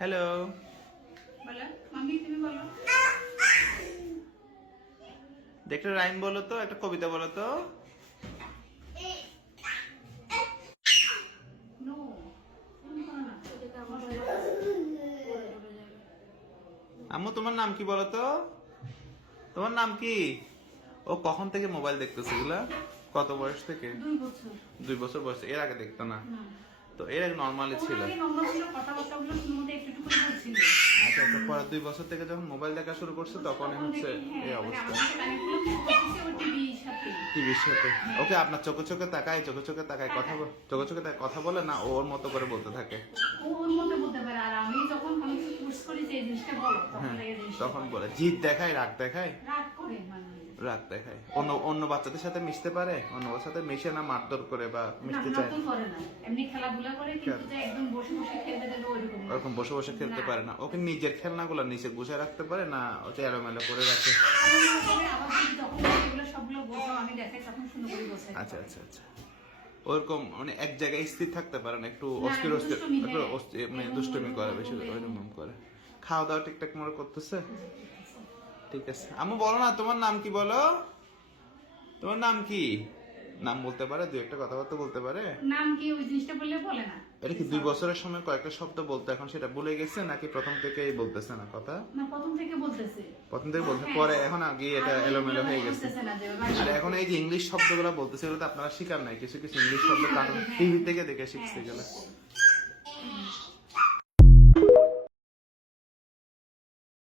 Hello, বলো mummy তুমি বলো। একটা রাইম বলো তো, একটা কবিতা বলো তো। নো ফোন করো না, ওদেরকে আমার ভয় যাবে। আম্মু তোমার নাম কি বলো তো? তোমার নাম কি? ও কখন থেকে মোবাইল দেখতেছে এগুলা? কত বয়স থেকে? 2 বছর। 2 বছর বয়স। এর আগে দেখতো না? না তো এর আগে নর্মালি ছিল। ওর নম্বর ছিল, কথাবার্তাগুলো শুনে মধ্যে একটু একটু করে বলছিল। আচ্ছা, তো পরে 2 বছর থেকে যখন মোবাইল দেখা শুরু করছে তখনই হচ্ছে এই অবস্থা। টিভির সাথে টিভির সাথে। ওকে আপনার চোখে চোখে তাকায়, চোখে চোখে তাকায় কথা চোখে চোখে তাকায় কথা বলে না, ওর মতো করে বলতে থাকে। ও ওর মধ্যে বলতে পারে, আর আমি যখন কোনো কিছু পুশ করি যে এই জিনিসটা বলো তখন হ্যাঁ, এই জিনিসটা তখন বলে জিদ দেখায়, রাগ দেখায়। রাগ করে মানে রাগ দেখায়। অন্য অন্য বাচ্চাদের সাথে মিশতে পারে, অন্য বাচ্চাদের সাথে মিশে না, মারধর করে বা না মিশতে চায় নতুন করে না, এমনি খেলাধুলা করে, কিন্তু যে একদম বসে বসে খেলতে দেবে ওইরকম না। ওরকম বসে বসে খেলতে না। পারে না। ওকে নিজের খেলনাগুলো নিচে গুছিয়ে রাখতে পারে না, ওটা এলোমেলো করে রাখে। আবার যদি যখন এগুলো সবগুলো বোঝাও আমি দেখাই তখন সুন্দর করে বোঝাই। আচ্ছা আচ্ছা আচ্ছা, ওরকম মানে এক জায়গায় স্থির থাকতে পারে না, একটু না, অস্থির অস্থির, দুষ্টুমি, একটু হ্যাঁ। মানে দুষ্টুমি করে বেশি, ওইরকম করে। খাওয়া দাওয়া ঠিকঠাক মতো করতেছে? ঠিক আছে। আম্মু বলো না তোমার নাম কি বলো? তোমার নাম কি? নাম বলতে পারে, দু একটা কথাবার্তা বলতে পারে? নাম কি ওই জিনিসটা বললে বলে না। এটা কি 2 বছরের সময় কয়েকটা শব্দ বলতো, এখন সেটা ভুলে গেছে নাকি প্রথম থেকেই বলতেছে না কথা? না প্রথম থেকে বলতেছে। প্রথম থেকে বলতে হ্যাঁ। পরে এখন আগে এটা আর এলোমেলো হয়ে গেছে। বলতেছে না যে আর এখন এই যে ইংলিশ শব্দগুলো বলতেছে, এগুলো তো আপনারা শিকার নাই, কিছু কিছু ইংলিশ শব্দ কার্টুন টিভি থেকে দেখে শিখতে গেলে।